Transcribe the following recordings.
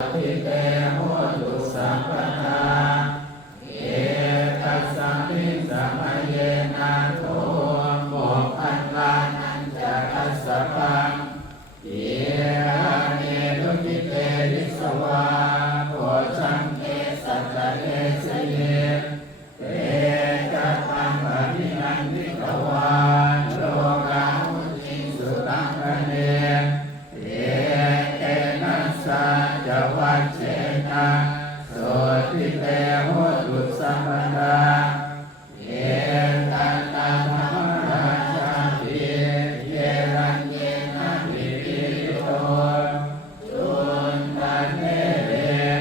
ทิเตโหตุสัพพทาเอตัสสมิงสัมมาเยนะโตโมพันลานันจะทัสสะปังเยเนตุทิเตวิสวาโพชังเกสัตตะเอสเยเตจัตตังปะรินันทิกวาโลกาหุติสุตังคะเนเอนัสสะจวัชเชนะโสติเตโหตุสัมปทาเยตันตาธรรมราชาติเยรัญเยนะปิปิโตจุนตันเนเร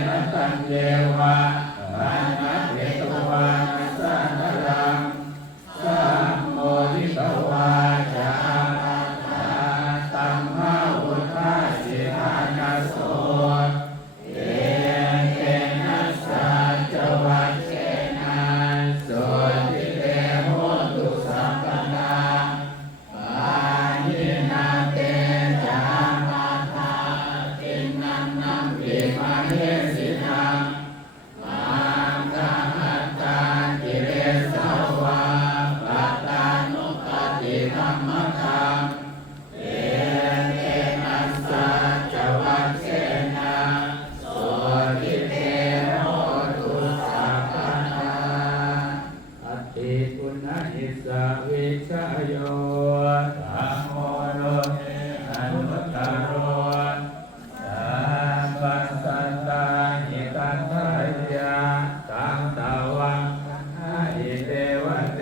นะตันเยวะปานะเวตวานัสสะนรังสัมโมทิตวาจามาตาตัมมาอุทาสิทานาโสเอนัสสะจวัชเชนะโสติเตโหตุสัพพทาปานินาเตจามาทาตินันนัมปิมาเนสินังมังคะหัตตากิเลสวาปัตตานุปติธัมมคังเอนัสสะจวัชเชนะโสติเตโหตุสัพพทาอติปุณณอิสสวิชโยธัมโมโลเกอนุตตโรสัมปัสสัตตาหิตันทายาตังตาวังอิเตวะเต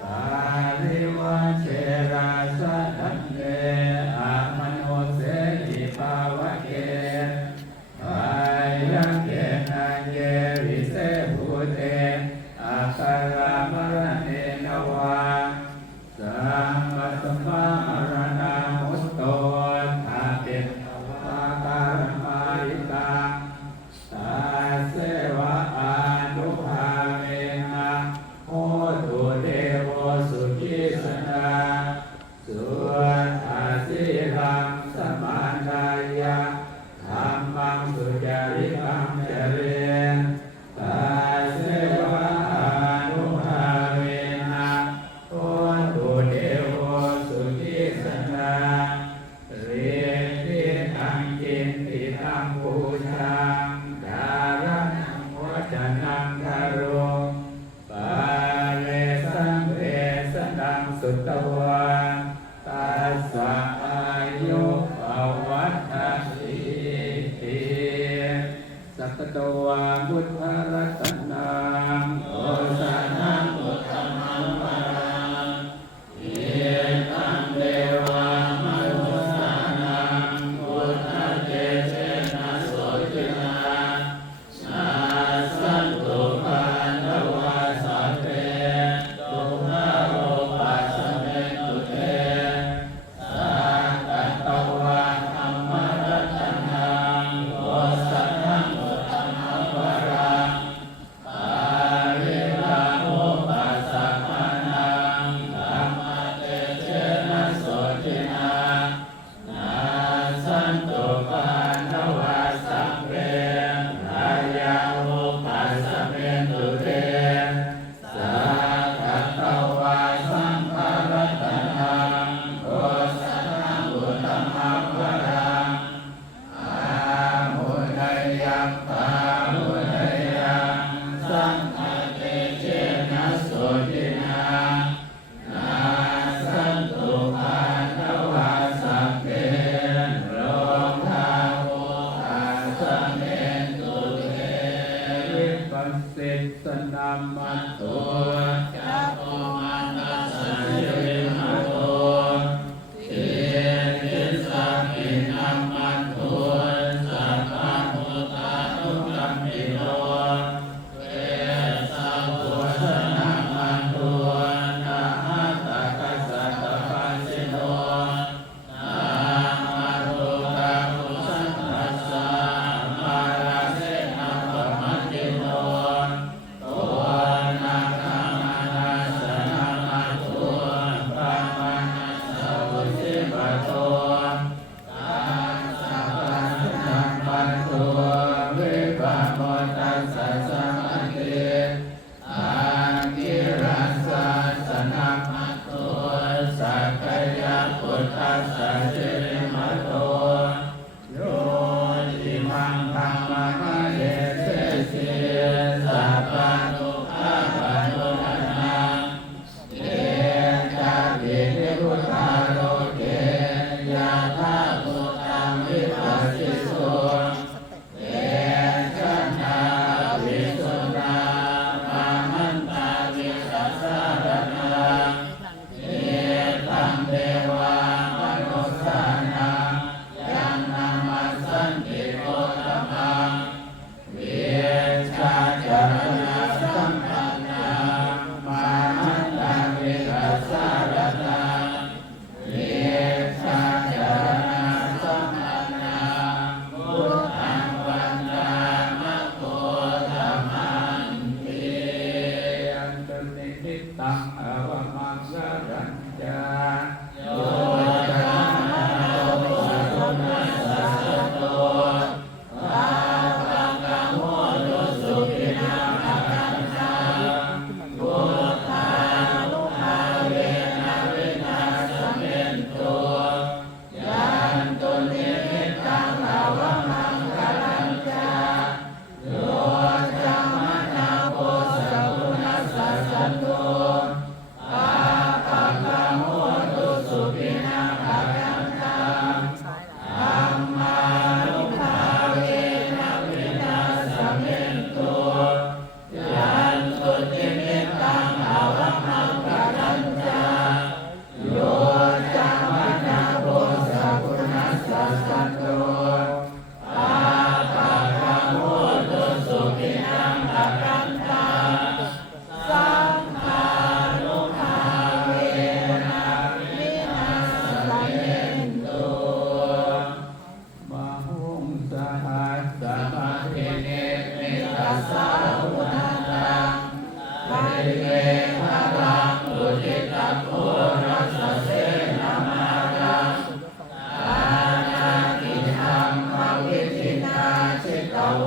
ปาริวัชเชราสนันเตอะมโนเสหิภาวะเกปายังเกนันเยวิเศภูเตอาคารามรเนนวาสัมปัสสมามรณามุตโตทาเตนวาการมาริตาตาเสวะอานุภาเวนะโหตุเทโวสุขิสนาสุอาสิรังสมานายะธัมมังสุจาริกังเจเรตาเสวะอานุภาเวนะโหตุเทโวสุขิสนาเรติทังกินติทังปูชาดารังวัจนังคารุปาเรสังเรสนังสุตวาตัสสะอายุปวัฏฏิติสัพพโตวาพุทธรัตนังโอสานังอุตตมังวรังเอตังเดวามนุสสานังพุทธเตเชนะโสตินานาสันตุปานวาสัพเพตุมาโรปัสสะเมตุเตสักกัตตวาธัมมรัตนังโอสานังอุตตมังวรังปาริลาโภปัสสะมานังธัมมเตเชนะโสตินานาสันตุปานวาสัพเพรายาโภปัสสะเมตุเตสักกัตตวาสังฆรัตนังโอสานังอุตตมังวรังอาหุนยังปาหุนยังสังฆเตเชนะโสตินานาสันตุปานวาสัพเพโลกาโภปัสสะเมตุเตวิปัสสิสนามัตโตจักโกมานัสสะเยมะโตเทติสัพพินัมมัตโตสัพพะโมตานุกัมมิโตเวสัพพุทธนามัตโตนะหัตถะกัสสะตะปัสสิโนนะมาโตตะพุทธัสสะมาราเสนะปะมัตติโนโตนะคะมานาสนะมาโต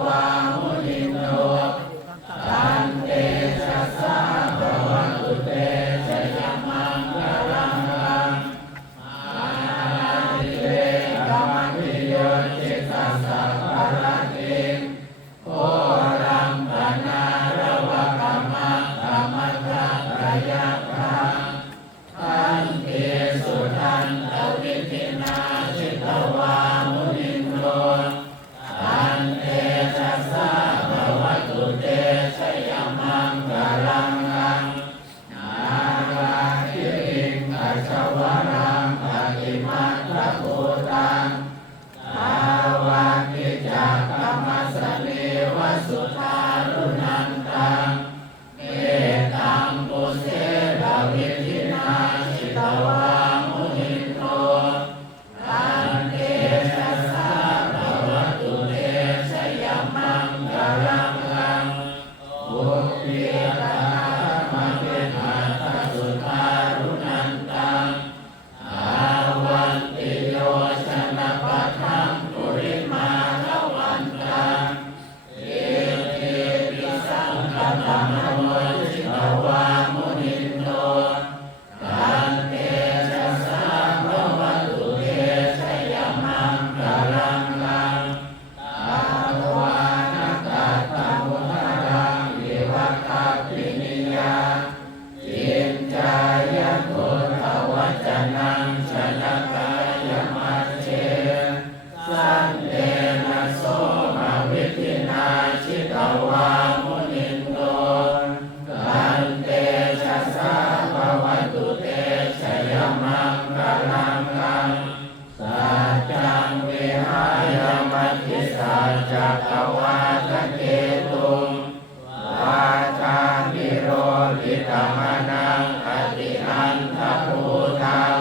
วามุนิโนตันเตชะสาภวตุเตชะยมังคลังลังอาทิเตกัมมิโยจิตัสสะภะระติโอรัมปนารวะกัมมะกัมมะทะกายะคังทันเตสุทันตวิธินาชิตวามุนิโนตันเตชะสาภวตุเตชะยมังคลังลังนาราธิริงอัชวรังปฏิมัตถภูตังภาวันติจักขมัสสเนวสุทารุนันตังเอตังปุเสดวิธินาชิตวามุนิโนตันเตชะสาภวตุเตชะยมังคลังลังอุปเปตามะเปหัตถสุทารุนันตังอาวันติโยชนะปัฏฐังปุริมาลวันตังเอเตปิสังฆตัมโมชิตวามุนิโนตันเตชะสาภวตุเตชะยมังคลังลังอาวานกัตตมุทารังวิวัคคัปปินิยาจินจายะโกทวัจนังชนะกายมัจเจสันเตนะโสมาวิธินาชิตวามุนิโนตันเตชะสาภวตุเตชะยมังคลังลังสัจจังวิหายมัจฉิสัจจักขวาทะเกตุงวาทานิโรธิตมนังอติอันทภูตัง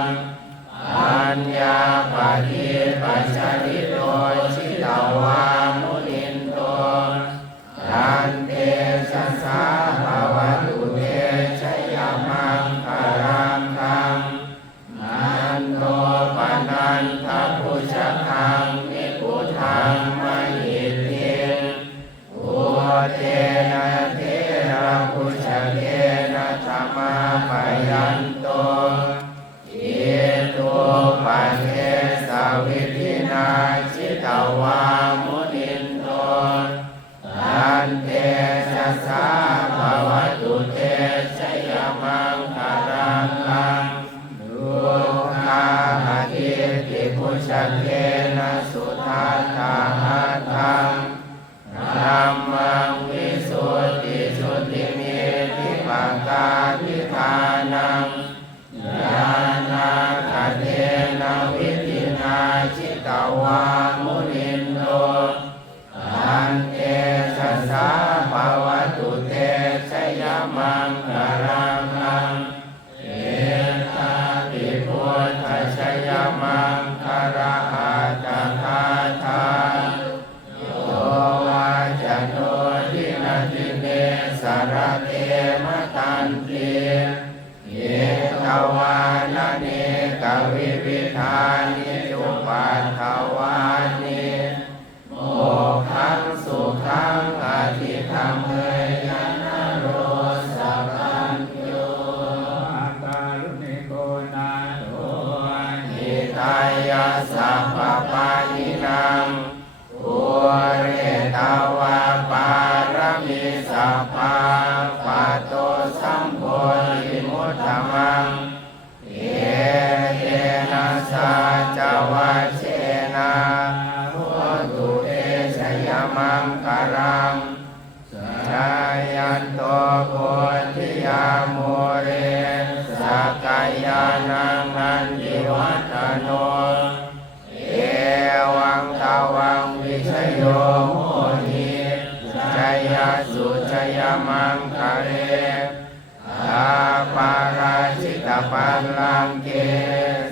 ปัญญาปฏิปัสสริโตชิตวามุนินโตตันเตชะสาภวตุเตชะยมังคลังลังมันโตปนันทพุชคังนิพุทังมหิเตโอเทนะเทระพุชเทนะธรรมะปยันโตอิโตปันเทสาวิธินาชิตวามุนินโตตันเตชะสาภวตุเตชะยมังคลังลังลูกาหะทิติพุชเทนะสุทัสสะหัตถังธัมมังวิสุทธิชุติเมธิปังกาภิธานังญาณาคเทนะวิธินาชิตวามุนินโนตันเตชะสาภวตุเตชะยมังคลังลังเอตาปิพุทธชยมังคละอาตถาทาโยวาจโนทินาทิเนสารเตมะตันติเยตวานะเนกวิวิธานิจุปัฏฐวานิโมขังสุขังอธิธรรมเมยนะโรสัพพัญโยอาการุณิโกนาโตนิทายาสัพพปานินังอุเรตาวาปารมิสัพพะปะโตสัมโพธิมุตตมังเอเตนะสัจวัชเชนะโหตุเตชะยมังคลังชายันโตโพธิยาโมเรสักกายานังอันติวัตโนเอวังตาวังวิชโยโหหิชยสุชยมังคะเรอาปาราชิตปัลลังเก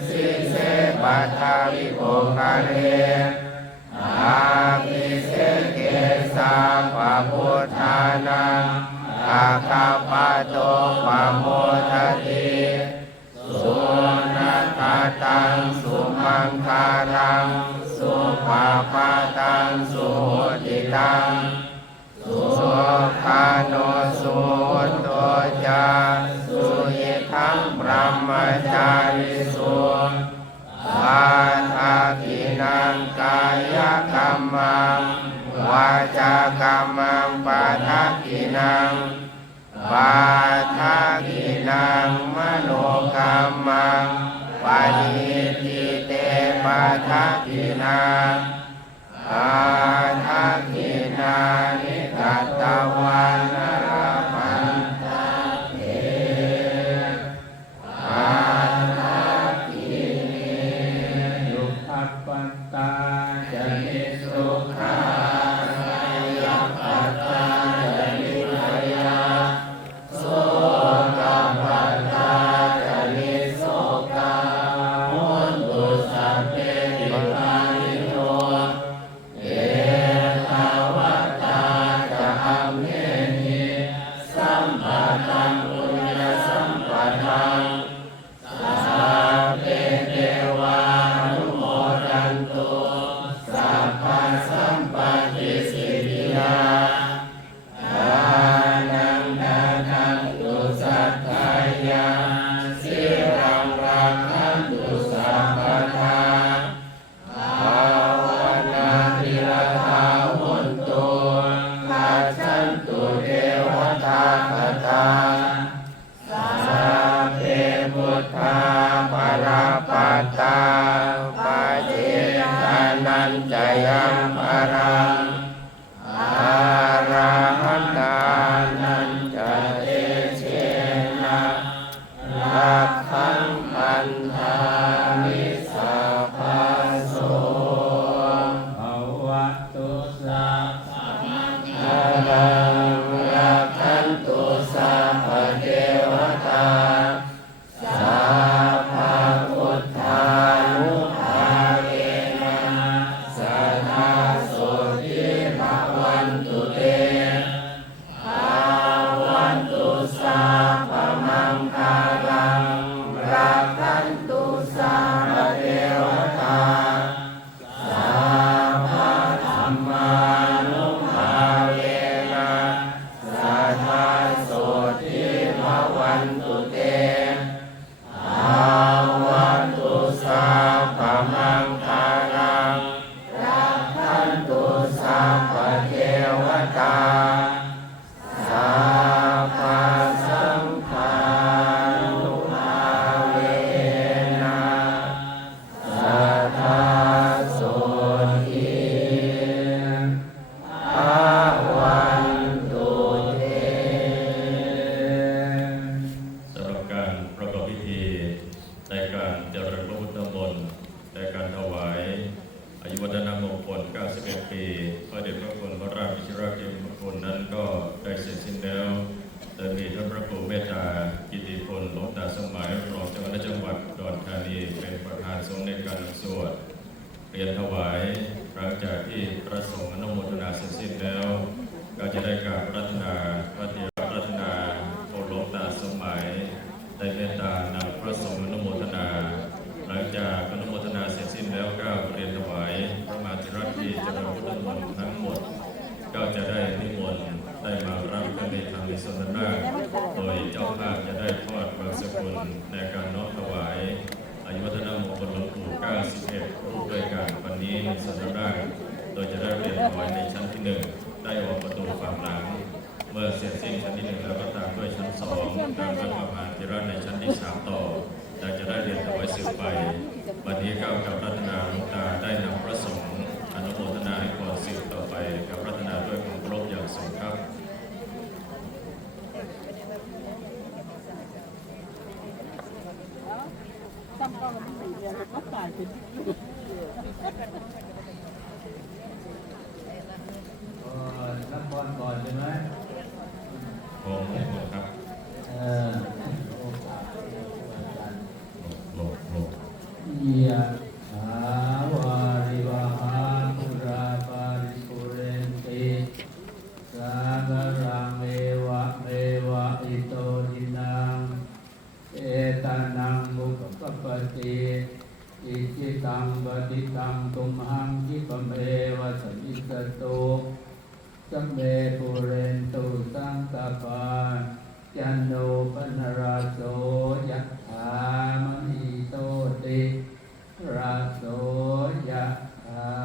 สิเสปัทาวิโภคะเรอาภิเสเกสาปะพุทธานังอาคาปะโตปะโมทติสุนัตตังสุมังคารังสุปาปาตังสุ ติตังสุขโนสุโตจาสุยิทังพระมจาริสุปาทากินังกายกรรมังวาจากรรมังปาทากินังปาทากินังมโนกรรมังปานิทิเตปาทากินังปาทากินานิกัตตวานราพันตาเถปาทากินียุคปัตตาจนิสุขายัปปัตตาจนิพยาโสกปัตตาจนิโสกามุนตุสัพเพติปานิโนเอตวัตตาจะอัมเหนิสัมปะตังปุญญสัมปะทังสัพเพเทวานุโมทันตุสัพพสัมปติสิทธิยาทานังทานังตุสัทธายาสิรังรักขันตุสัพพทาภาวนาทิรธาหุนตุขัจฉันตุเทวตาคตาสัพเพพุทธาปราปัตตาปาเจตานันจยังปรังอาราหันตานันจะเตเชนะรักขังพันธามิสัพพโสภวตุสัพพะลังรักขันตุสัพพะเทวตาสัพพะพุทธานุภาเวนะสัทธาโสทิภวันตุเตภาวันตุสัพพะมังคาลังรักขันตุสัพพะเทวตาสัพพะธัมมานุภาเวนะสัทธาโสทิภวันตุเตภาวันตุสัพพะมังคาลังรักขันตุสัพพะเทวตาสัพพะสังฆานุภาเวนะสัทธาโสทิภวันตุเต สำหรับการประกอบพิธีในการเจริญพระพุทธมนต์ในการถวายอายุวัฒนมงคล 91 ปีพระเดชพระคุณพระราชวิชิรเกษมงคลนั้นก็ได้เสร็จสิ้นแล้วโดยมีท่านพระครูเมตตากิติพลหลวงตาสมัยรองเจ้าคณะจังหวัดอุดรธานีเป็นประธานสงฆ์ในการสวดเรียนถวายหลังจากที่พระสงฆ์อนุโมทนาเสร็จสิ้นแล้วก็จะได้กราบรัตนาพระเถรรัตนาองค์หลวงตาสมัยได้เมตตานำพระสงฆ์อนุโมทนาหลังจากอนุโมทนาเสร็จสิ้นแล้วก็เรียนถวายพระมาธิรัตน์ที่เจริญพุทธมนต์ทั้งหมดก็จะได้นิมนต์ได้มารับกันในธรรมสนทนาโดยเจ้าภาพจะได้ทอดบางสกุลในการน้อมถวายอายุวัฒนมงคลหลวงปู่ 91 รูปด้วยกันวันนี้สนทนาโดยจะได้เรียนถวายในชั้นที่ 1 ได้ออกประตูฝั่งหลังเมื่อเสร็จสิ้นชั้นที่ 1 แล้วก็ตามด้วยชั้น 2 ตามด้วยพระมหาธิราชในชั้นที่ 3 ต่ออยากจะได้เรียนถวายสืบไปวันนี้ก้าวกับรัตนาหลวงตาได้นำพระสงฆ์อนุโมทนาให้ก่อนสืบต่อไปกับรัตนาด้วยความเคารพอย่างสูงครับ ตั้งเป้าวันที่4 เดือนก็ตายเป็นนักบอลก่อนใช่ไหม ผมครับ ยะถาวาริวหาปุราปาริปุเรนติสาคารังเอวะเมวะอิโตทินังเอตานังบุคคปฏิอิจิตังปฏิตังตุมหั สัมเมปุเรนตุสังกปาจันโนปนราโสยะถามณิโตติราโสยะถา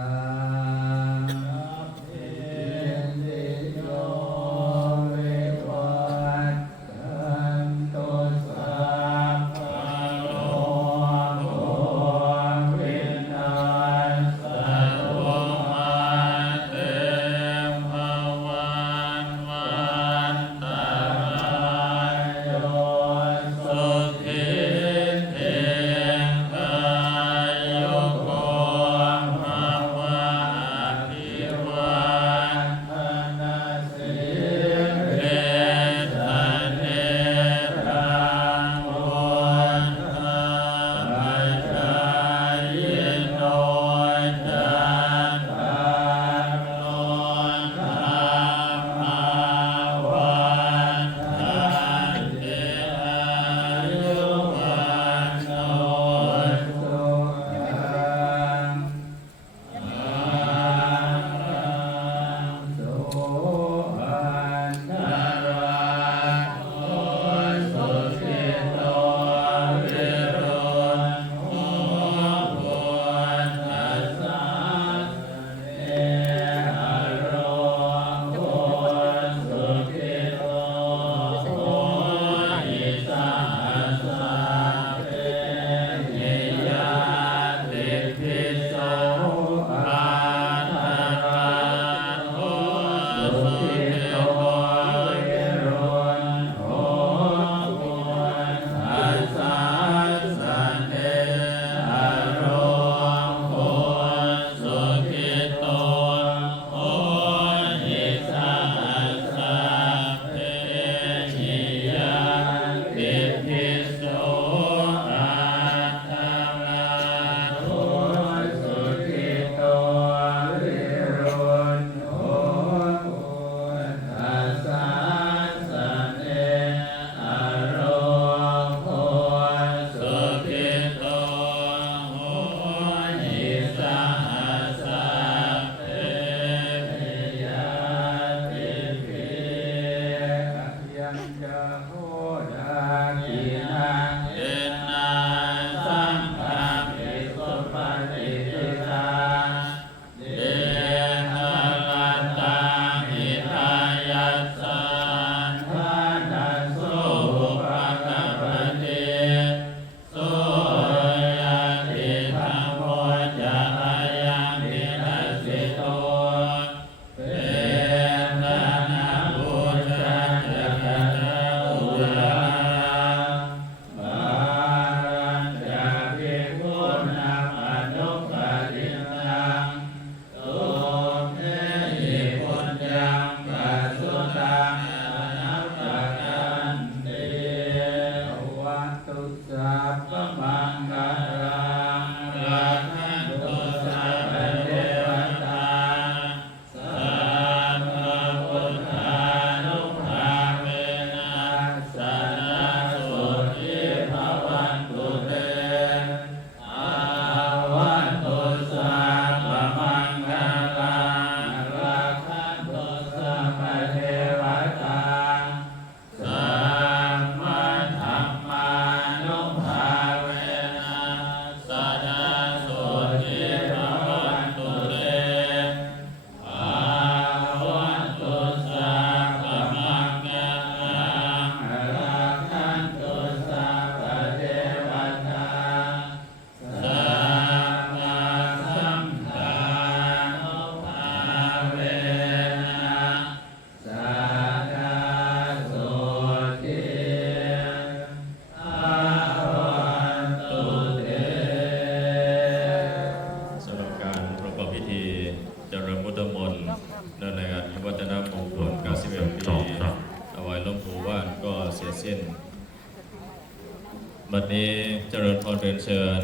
บัดนี้เจริญพรเรียนเชิญ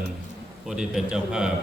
ผู้ที่เป็นเจ้าภาพ